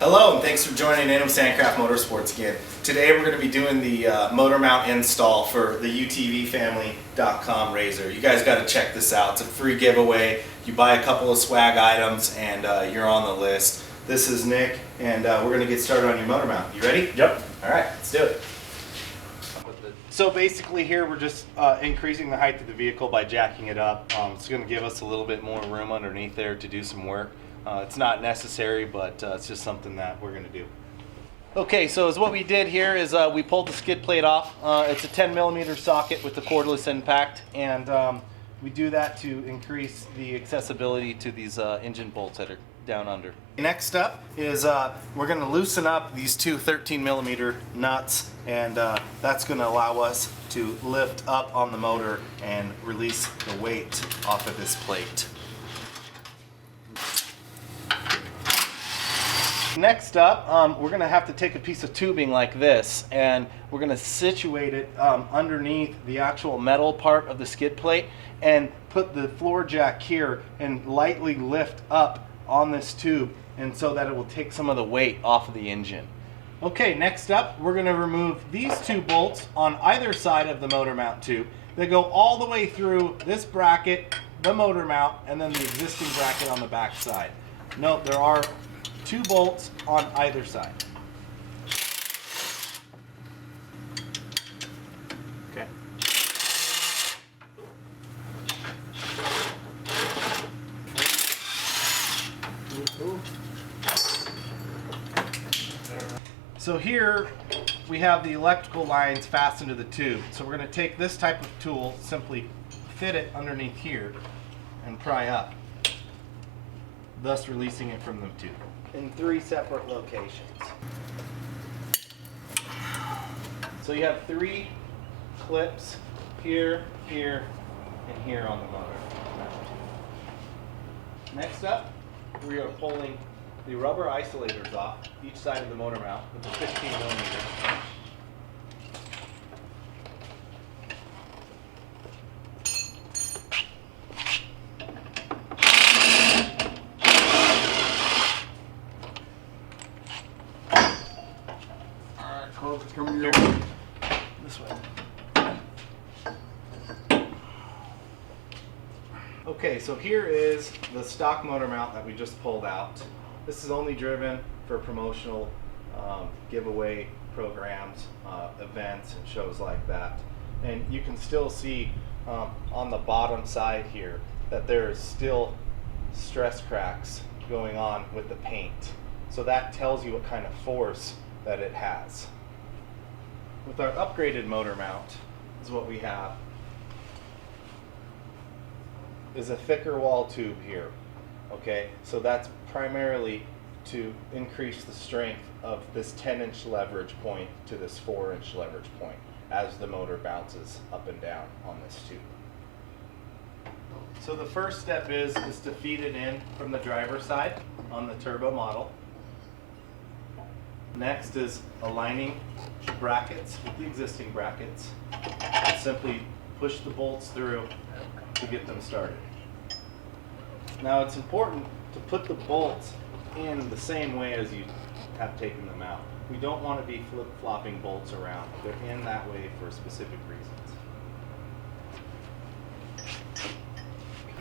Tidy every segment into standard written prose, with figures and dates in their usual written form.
Hello and thanks for joining in with Sandcraft Motorsports again. Today we're going to be doing the motor mount install for the UTVfamily.com RZR. You guys got to check this out. It's a free giveaway. You buy a couple of swag items and you're on the list. This is Nick and we're going to get started on your motor mount. You ready? Yep. Alright, let's do it. So basically here we're just increasing the height of the vehicle by jacking it up. It's going to give us a little bit more room underneath there to do some work. It's not necessary, but it's just something that we're going to do. Okay, so what we did here is we pulled the skid plate off. It's a 10mm socket with the cordless impact, and we do that to increase the accessibility to these engine bolts that are down under. Next up is we're going to loosen up these two 13mm nuts, and that's going to allow us to lift up on the motor and release the weight off of this plate. Next up, we're going to have to take a piece of tubing like this and we're going to situate it underneath the actual metal part of the skid plate and put the floor jack here and lightly lift up on this tube, and so that it will take some of the weight off of the engine. Okay, next up we're going to remove these two bolts on either side of the motor mount tube. They go all the way through this bracket, the motor mount, and then the existing bracket on the back side. Note there are two bolts on either side. Okay. So here we have the electrical lines fastened to the tube. So we're going to take this type of tool, simply fit it underneath here and pry up, thus releasing it from the tube in 3 separate locations. So you have 3 clips here, here, and here on the motor. Next up, we are pulling the rubber isolators off each side of the motor mount with a 15mm. Come here. This way. Okay, so here is the stock motor mount that we just pulled out. This is only driven for promotional giveaway programs, events, and shows like that. And you can still see on the bottom side here that there's still stress cracks going on with the paint. So that tells you what kind of force that it has. With our upgraded motor mount, is what we have is a thicker wall tube here. Okay, so that's primarily to increase the strength of this 10-inch leverage point to this 4-inch leverage point as the motor bounces up and down on this tube. So the first step is to feed it in from the driver's side on the turbo model. Next is aligning the brackets with the existing brackets. And simply push the bolts through to get them started. Now it's important to put the bolts in the same way as you have taken them out. We don't want to be flip-flopping bolts around. They're in that way for specific reasons.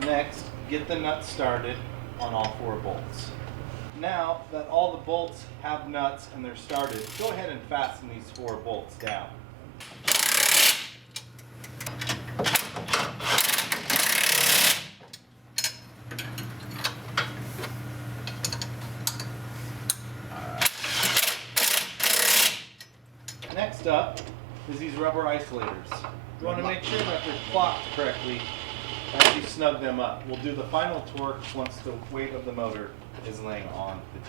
Next, get the nuts started on all 4 bolts. Now that all the bolts have nuts and they're started, go ahead and fasten these 4 bolts down. Next up is these rubber isolators. You want to make sure that they're clocked correctly as you snug them up. We'll do the final torque once the weight of the motor is laying on the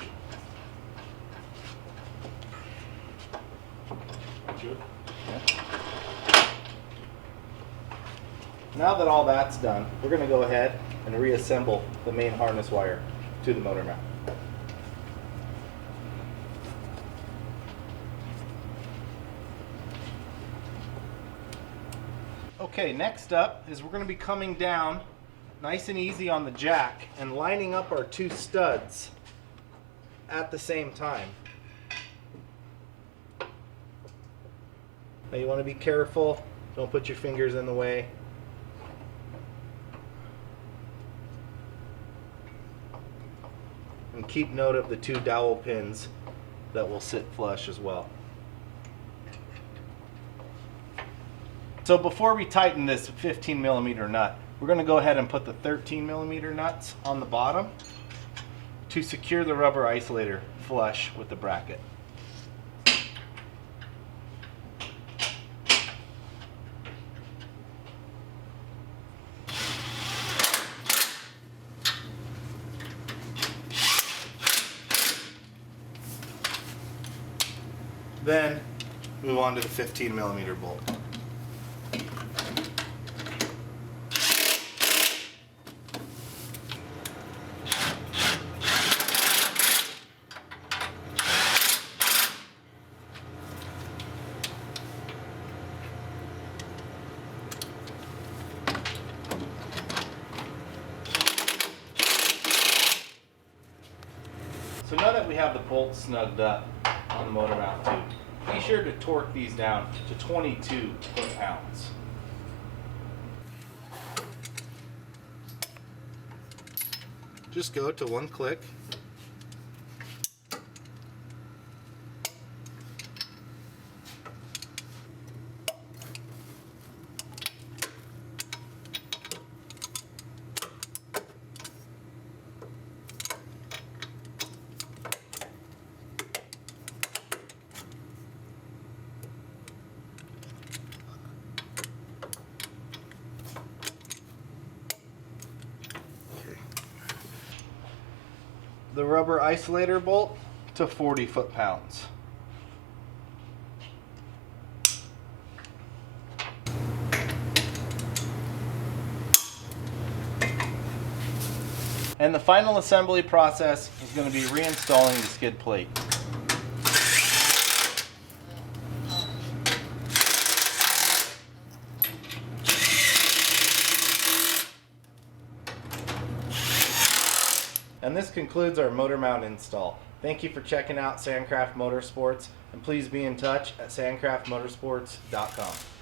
tube. Okay. Now that all that's done, we're going to go ahead and reassemble the main harness wire to the motor mount. Okay, next up is we're going to be coming down nice and easy on the jack and lining up our 2 studs at the same time. Now you want to be careful, don't put your fingers in the way. And keep note of the 2 dowel pins that will sit flush as well. So before we tighten this 15mm nut, we're going to go ahead and put the 13mm nuts on the bottom to secure the rubber isolator flush with the bracket. Then move on to the 15mm bolt. So now that we have the bolts snugged up on the motor mount tube, be sure to torque these down to 22 foot-pounds. Just go to 1 click. The rubber isolator bolt to 40 foot-pounds. And the final assembly process is going to be reinstalling the skid plate. And this concludes our motor mount install. Thank you for checking out Sandcraft Motorsports, and please be in touch at sandcraftmotorsports.com.